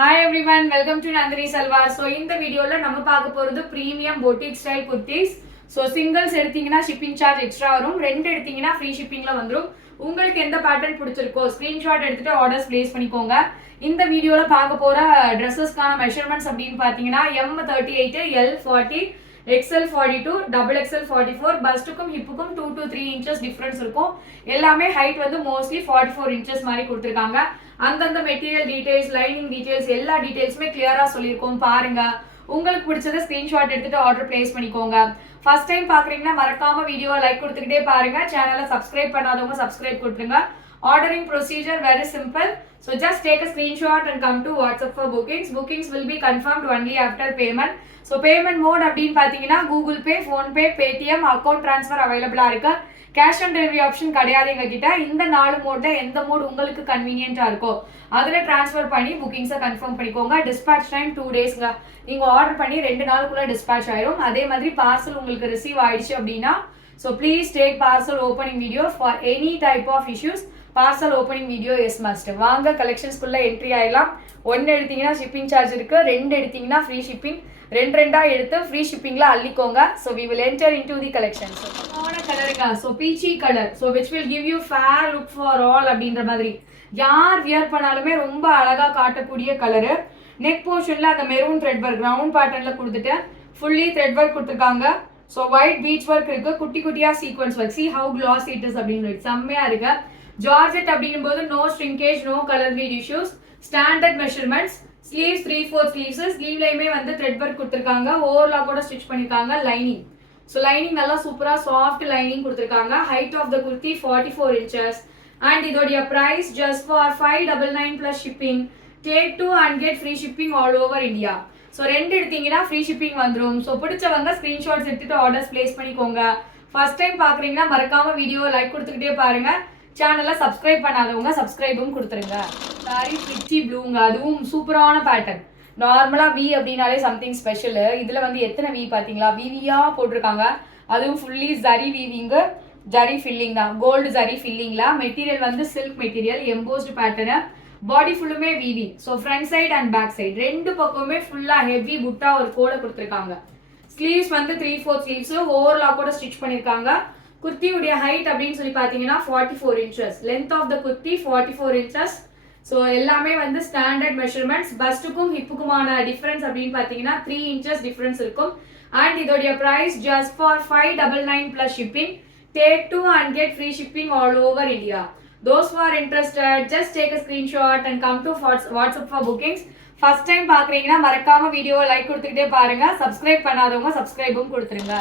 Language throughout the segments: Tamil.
Hi everyone, welcome to Nandini Salwar. So இந்த வீடியோல நம்ம பார்க்க போறது premium boutique style kurtis. So singles எடுத்தீங்கன்னா shipping charge extra வரும், ரெண்டு எடுத்தீங்கன்னா free shippingல வந்துரும். உங்களுக்கு எந்த பேட்டர்ன் பிடிச்சிருக்கோ ஸ்கிரீன்ஷாட் எடுத்துட்டு ஆர்டர்ஸ் பிளேஸ் பண்ணிக்கோங்க. இந்த வீடியோல பார்க்க போற ட்ரெஸ்ஸஸ்க்கான மெஷர்மெண்ட்ஸ் அப்படின்னு பார்த்தீங்கன்னா M38, L40, XL42, XXL44, பஸ்ட்டுக்கும் ஹிப்புக்கும் 2 to 3 inches difference இருக்கும். எல்லாமே ஹைட் வந்து மோஸ்ட்லி 44 inches மாதிரி கொடுத்துருக்காங்க. அந்தந்த மெட்டீரியல் டீடைல்ஸ், லைனிங் டீடைல்ஸ், எல்லா டீடைல்ஸுமே கிளியரா சொல்லியிருக்கோம். பாருங்க, உங்களுக்கு பிடிச்சத ஸ்கிரீன்ஷாட் எடுத்துட்டு ஆர்டர் பிளேஸ் பண்ணிக்கோங்க. ஃபர்ஸ்ட் டைம் பாக்குறீங்கன்னா மறக்காம வீடியோவை லைக் கொடுத்துக்கிட்டே பாருங்க. சேனலை சப்ஸ்கிரைப் பண்ணாதவங்க சப்ஸ்கிரைப் கொடுத்துருங்க. Ordering procedure very simple. So just take a screenshot and come to WhatsApp for bookings. Bookings will be confirmed only after payment. So payment mode அப்படின்னு பார்த்தீங்கன்னா Google Pay, Phone Pay, Paytm, account transfer available இருக்கு. கேஷ் ஆன் டெலிவரி ஆப்ஷன் கிடையாது எங்க கிட்ட. இந்த 4 மோட்ல எந்த மோட் உங்களுக்கு கன்வீனியன்ட்டா இருக்கோ அதுல டிரான்ஸ்ஃபர் பண்ணி புக்கிங்ஸை கன்ஃபார்ம் பண்ணிக்கோங்க. Dispatch time 2 டேஸ்ங்க. நீங்க ஆர்டர் பண்ணி 2 நாளுக்குள்ள டிஸ்பேச் ஆயிரும். அதே மாதிரி பார்சல் உங்களுக்கு ரிசீவ் ஆயிடுச்சு அப்படின்னா so please take parcel opening video for any type of issues. Parcel opening video is must. வாங்க கலெக்ஷன்ஸ்குள்ள என்ட்ரி ஆயிடலாம். 1 எடுத்தீங்கன்னா ஷிப்பிங் சார்ஜ் இருக்கு, 2 எடுத்தீங்கன்னா ஃப்ரீ ஷிப்பிங். 2 எடுத்து ஃப்ரீ ஷிப்பிங்ல அள்ளிக்கோங்க. So we will enter into the collections. கலருங்க, so peachy colour, so which will give you fair look for all அப்படின்ற மாதிரி யார் வியர் பண்ணாலுமே ரொம்ப அழகா காட்டக்கூடிய கலரு. நெக் போர்ஷன்ல அந்த மெரூன் த்ரெட் ஒர்க் ரவுண்ட் பேட்டர்ன்ல கொடுத்துட்டு ஃபுல்லி த்ரெட் ஒர்க் கொடுத்துருக்காங்க. ஸோ ஒயிட் பீச் ஒர்க் இருக்கு, குட்டி குட்டியா sequence work. See how class it is அப்படின்னு செம்மையா இருக்கு. ஜார்ஜெட் அப்படிங்கும் போது no shrinkage, no colour bleed issues, standard measurements. Sleeves 3/4 sleeves, ஸ்லீவ்லயுமே வந்து த்ரெட் ஒர்க் கொடுத்துருக்காங்க. ஓவர்லாக் கூட ஸ்டிச் பண்ணிருக்காங்க. லைனிங், ஸோ லைனிங் நல்லா சூப்பரா சாஃப்ட் லைனிங் கொடுத்துருக்காங்க. Height of the kurti 44 inches and இதோடைய price just for 599 plus shipping. Take 2 and get free shipping all over India. So 2 எடுத்தீங்கன்னா ஃப்ரீ ஷிப்பிங் வந்துடும். ஸோ பிடிச்சவங்க ஸ்கிரீன்ஷாட்ஸ் எடுத்துட்டு ஆர்டர்ஸ் பிளேஸ் பண்ணிக்கோங்க. ஃபர்ஸ்ட் டைம் பாக்குறீங்கன்னா மறக்காம வீடியோ லைக் கொடுத்துக்கிட்டே பாருங்க. சேனலை சப்ஸ்கிரைப் பண்ணாதவங்க சப்ஸ்கிரைபும் கொடுத்துருங்க. சாரி பிச்சி ப்ளூங்க, அதுவும் சூப்பரான பேட்டர்ன். நார்மலா வி அப்படின்னாலே சம்திங் ஸ்பெஷல். இதுல வந்து எத்தனை வி பாத்தீங்களா, விவியா போட்டிருக்காங்க. அதுவும் fully zari weaving, zari filling தான், கோல்டு ஜரி ஃபில்லிங்ல. மெட்டீரியல் வந்து silk material, embossed pattern. Body ஃபுல்லுமே விவி. So front side and back side ரெண்டு பக்கமுமே ஃபுல்லா ஹெவி புட்டா ஒரு கோடை கொடுத்துருக்காங்க. ஸ்லீவ்ஸ் வந்து 3/4 ஸ்லீவ்ஸ், ஓவர்லாக் கூட ஸ்டிச் பண்ணிருக்காங்க. குர்த்தியுடைய ஹைட் அப்படின்னு சொல்லி பாத்தீங்கன்னா 44 inches. Length of the kurti 44 inches. So எல்லாமே வந்து ஸ்டாண்டர்ட் மெஷர்மெண்ட்ஸ். பஸ்ட்டுக்கும் ஹிப்புக்குமான டிஃபரன்ஸ் அப்படின்னு பாத்தீங்கன்னா 3 inches டிஃபரன்ஸ் இருக்கும். அண்ட் இதோடைய price just for 599 plus shipping. Take 2 and get free shipping all over India. Those who are interested, just take a screenshot and come to WhatsApp for bookings. First time பாக்குறீங்கன்னா மறக்காம வீடியோவை லைக் கொடுத்துக்கிட்டே பாருங்க. சப்ஸ்கிரைப் பண்ணாதவங்க சப்ஸ்கிரைபும் கொடுத்துருங்க.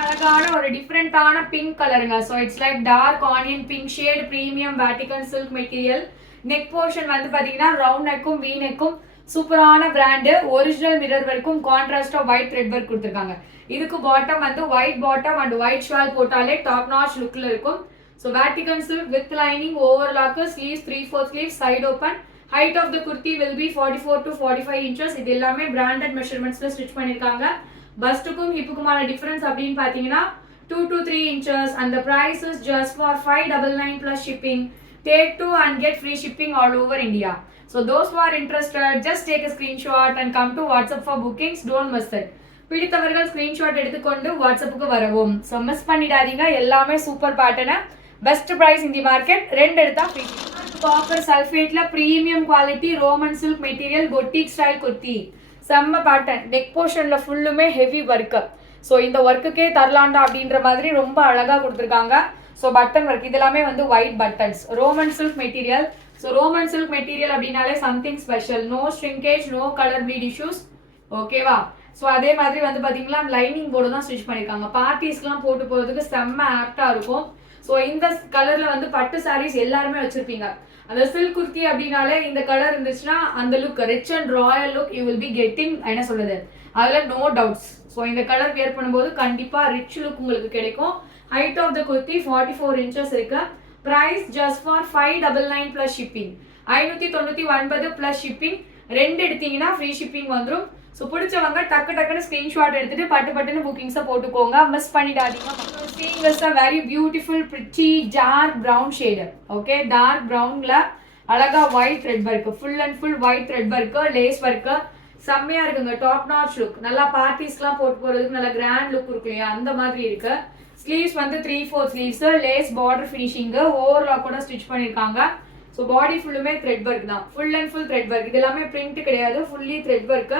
அழகான ஒரு டிஃப்ரெண்டான பிங்க் கலருங்க. So it's like dark onion pink shade, premium Vatican silk material. Neck portion வந்து பாத்தீங்கன்னா ரவுண்ட் நெக்கும் வீ நெக்கும், சூப்பரான பிராண்டு. ஒரிஜினல் மிரர் வரைக்கும் கான்ட்ராஸ்டா ஒயிட் த்ரெட் ஒர்க் கொடுத்துருக்காங்க. இதுக்கு பாட்டம் வந்து white bottom and white shawl போட்டாலே டாப் நாச் லுக்ல இருக்கும். So Vatican silk with lining, overlock, sleeves 3/4 sleeves, side open. Height of the kurti will be 44 to 45 inches. இது எல்லாமே பிராண்டட் மெஷர்மெண்ட்ஸ்ல ஸ்டிச் பண்ணிருக்காங்க. பஸ்ட்டுக்கும் ஹிப்புக்குமான டிஃபரன்ஸ் அப்படின்னு பாத்தீங்கன்னா 2 to 3 inches and the price is just for 599 plus shipping. Take 2 and get free shipping all over India. So those who are interested, just take a screenshot and come to WhatsApp for bookings. Don't miss it. பிடித்தவர்கள் ஸ்கிரீன்ஷாட் எடுத்துக்கொண்டு வாட்ஸ்அப்புக்கு வரவும். ஸோ மிஸ் பண்ணிடாதீங்க. எல்லாமே சூப்பர் பேட்டர்னு, best price in the market. 2 எடுத்தா ஃப்ரீ. காப்பர் சல்ஃபேட்ல premium quality Roman silk material boutique style kurti. செம்ம பேட்டர்ன். நெக் போர்ஷன்ல ஃபுல்லுமே ஹெவி ஒர்க். ஸோ இந்த ஒர்க்குக்கே தரலாண்டா அப்படின்ற மாதிரி ரொம்ப அழகா கொடுத்துருக்காங்க. ஸோ பட்டன் ஒர்க் இதெல்லாமே வந்து white buttons. Roman silk material. So Roman silk material அப்படின்னாலே something special. No shrinkage, no colour bleed issues. ஓகேவா? ஸோ அதே மாதிரி வந்து பாத்தீங்கன்னா லைனிங் போர்டு தான் ஸ்டிச் பண்ணிருக்காங்க. பார்ட்டிஸ்க்குலாம் போட்டு போறதுக்கு செம்ம ஆப்டா இருக்கும். ஸோ இந்த கலர்ல வந்து பட்டு சாரீஸ் எல்லாருமே வச்சிருப்பீங்க. அந்த சில்க் குர்த்தி அப்படின்னாலே இந்த கலர் இருந்துச்சுன்னா அந்த look rich and royal look you will be getting. என்ன சொல்றது, அதுல நோ டவுட்ஸ். ஸோ இந்த கலர் வியர் பண்ணும்போது கண்டிப்பா ரிச் லுக் உங்களுக்கு கிடைக்கும். Height of the kurti 44 inches இருக்கு. Price just for 599 plus shipping. 599 plus shipping. 2 எடுத்தீங்கன்னா ஃப்ரீ ஷிப்பிங் வந்துடும். ஸோ பிடிச்சவங்க டக்கு டக்குன்னு ஸ்கிரீன்ஷாட் எடுத்துட்டு பட்டு பட்டுன்னு புக்கிங்ஸை போட்டுக்கோங்க. மிஸ் பண்ணிடாதீங்க. சீங் is a very beautiful pretty dark brown shade. Okay, dark ப்ரௌன்ல அழகா white thread work, full and full white thread work, lace work செம்மையா இருக்குங்க. டாப் நாச் லுக், நல்லா பார்ட்டிஸ்க்குலாம் போட்டு போறதுக்கு நல்ல கிராண்ட் லுக் இருக்கு இல்லையா, அந்த மாதிரி இருக்கு. ஸ்லீவ்ஸ் வந்து 3/4 sleeves, lace border finishing, overlock கூட ஸ்டிச் பண்ணிருக்காங்க. ஸோ பாடி ஃபுல்லுமே த்ரெட் ஒர்க் தான், full and full thread work. இது எல்லாமே பிரிண்ட் கிடையாது, ஃபுல்லி த்ரெட் ஒர்க்.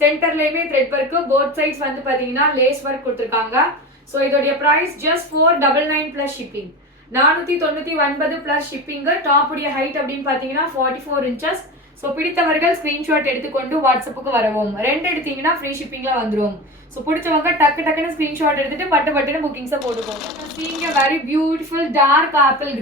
சென்டர்லயுமே த்ரெட் ஒர்க், போத் சைட்ஸ் வந்து பாத்தீங்கன்னா லேஸ் ஒர்க் கொடுத்துருக்காங்க. ஸோ இதோடைய price just 499 plus shipping, 499 plus shipping. Top உடைய ஹைட் அப்படின்னு பாத்தீங்கன்னா 44 inches. ஸோ பிடித்தவர்கள் ஸ்கிரீன்ஷாட் எடுத்துக்கொண்டு வாட்ஸ்அப்புக்கு வரவும். 2 எடுத்தீங்கன்னா ஃப்ரீ ஷிப்பிங்ல வந்துடும். ஸோ பிடிச்சவங்க டக்குன்னு ஸ்கிரீன்ஷாட் எடுத்துட்டு பட்டுன்னு புக்கிங்ஸை போட்டுக்கோங்க. சீங்க very beautiful dark apple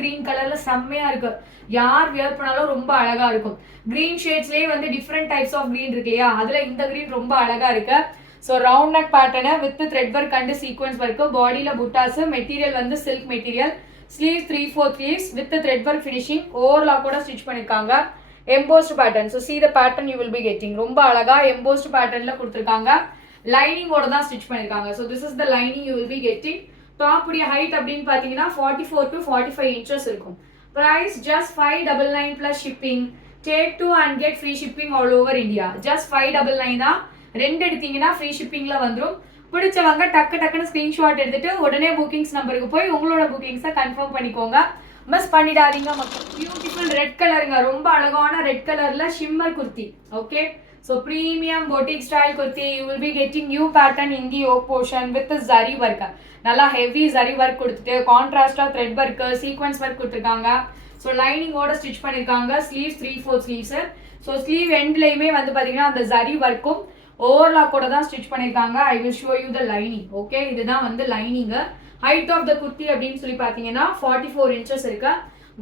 green கலர்ல செம்மையா இருக்கு. யார் வியர் பண்ணாலும் ரொம்ப அழகா இருக்கும். கிரீன் ஷேட்ஸ்லயே வந்து டிஃப்ரெண்ட் டைப்ஸ் ஆஃப் கிரீன் இருக்கு இல்லையா, அதுல இந்த கிரீன் ரொம்ப அழகா இருக்கு. So round neck pattern with thread work and sequence work, பாடியில புட்டாஸ், மெட்டீரியல் வந்து silk material, sleeve 3/4 sleeves with thread work finishing, overlock கூட ஸ்டிச் பண்ணிருக்காங்க. Embossed pattern, so see the pattern you will be getting. ரொம்ப அழகா எம்போஸ்ட் பேட்டர்ன்ல கொடுத்துருக்காங்க. லைனிங்கோட தான் ஸ்டிச் பண்ணிருக்காங்க. So this is the lining you will be getting. Top உடைய ஹைட் அப்படின்னு பாத்தீங்கன்னா 44 to 45 inches இருக்கும். Price just 599 plus shipping. Take 2 and get free shipping all over India. Just 599 தான். 2 எடுத்தீங்கன்னா ஃப்ரீ ஷிப்பிங்ல வந்துடும். பிடிச்சவங்க டக்குன்னு ஸ்கிரீன்ஷாட் எடுத்துட்டு உடனே புக்கிங்ஸ் நம்பருக்கு போய் உங்களோட புக்கிங்ஸை கன்ஃபார்ம் பண்ணிக்கோங்க. மிஸ் பண்ணிடாதீங்க மக்கள். பியூட்டிஃபுல் ரெட் கலருங்க, ரொம்ப அழகான ரெட் கலர்ல shimmer kurti. Okay, so premium boutique style kurti. You will be getting new pattern in the yoke portion with zari work. நல்லா ஹெவி ஜரி ஒர்க் கொடுத்துட்டு கான்ட்ராஸ்டா த்ரெட் ஒர்க், சீக்வன்ஸ் ஒர்க் கொடுத்துருக்காங்க. ஸோ லைனிங்கோட ஸ்டிச் பண்ணிருக்காங்க. Sleeves 3/4 sleeves. ஸோ ஸ்லீவ் எண்ட்லயுமே வந்து பாத்தீங்கன்னா அந்த ஜரி ஒர்க்கும் ஓவர்லாக்கோட தான் ஸ்டிச் பண்ணிருக்காங்க. I will show you the lining. Okay, இதுதான் வந்து lining. Height of the kurti அப்படின்னு சொல்லி பாத்தீங்கன்னா 44 inches இருக்கு.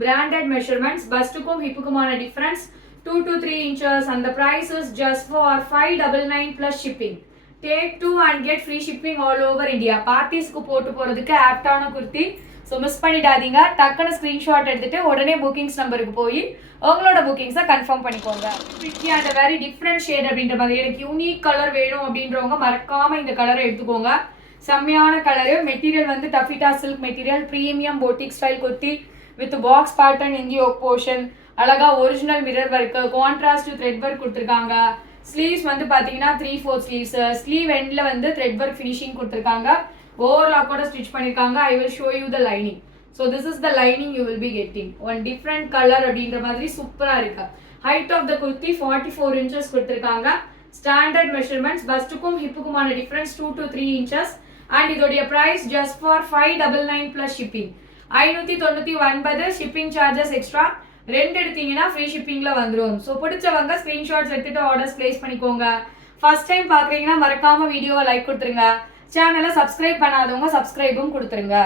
பிராண்டட் மெஷர்மெண்ட்ஸ், பஸ்டுக்கும் ஹிப்புக்குமான difference 2 to 3 inches. and the price is just for 599 plus shipping. Take 2 and get free shipping all over India. பார்ட்டிஸ்க்கு போட்டு போறதுக்கு ஆப்டான குர்த்தி. ஸோ மிஸ் பண்ணிடாதீங்க. டக்குன்னு ஸ்கிரீன்ஷாட் எடுத்துட்டு உடனே புக்கிங்ஸ் நம்பருக்கு போய் உங்களோட புக்கிங்ஸை கன்ஃபார்ம் பண்ணிக்கோங்க. Pretty and very different shade அப்படின்ற மாதிரி எனக்கு யூனிக் கலர் வேணும் அப்படின்றவங்க மறக்காம இந்த கலரை எடுத்துக்கோங்க. செம்மையான கலரு. மெட்டீரியல் வந்து taffeta silk material, premium boutique style kurti with box pattern in the yoke portion. அழகா original mirror work, contrast thread work கொடுத்துருக்காங்க. ஸ்லீவ்ஸ் வந்து பாத்தீங்கன்னா 3/4 ஸ்லீவ்ஸ். ஸ்லீவ் எண்ட்ல வந்து த்ரெட் ஒர்க் ஃபினிஷிங் கொடுத்துருக்காங்க. ஓவர்லாக்கோட ஸ்டிச் பண்ணிருக்காங்க. I will show you the lining. So this is the lining you will be getting. One different colour அப்படின்ற மாதிரி சூப்பரா இருக்கு. Height of the kurti 44 inches கொடுத்துருக்காங்க. ஸ்டாண்டர்ட் மெஷர்மெண்ட்ஸ், பஸ்டுக்கும் ஹிப்புக்குமான டிஃபரன்ஸ் 2 to 3 inches. அண்ட் இதோடைய price just for 599 plus shipping. 599 shipping charges extra. 2 எடுத்தீங்கன்னா ஃப்ரீ ஷிப்பிங்ல வந்துடும். ஸோ பிடிச்சவங்க ஸ்கிரீன்ஷாட்ஸ் எடுத்துட்டு ஆர்டர்ஸ் பிளேஸ் பண்ணிக்கோங்க. ஃபர்ஸ்ட் டைம் பாக்குறீங்கன்னா மறக்காம வீடியோவை லைக் கொடுத்துருங்க. சேனலை சப்ஸ்கிரைப் பண்ணாதவங்க சப்ஸ்கிரைபும் கொடுத்துருங்க.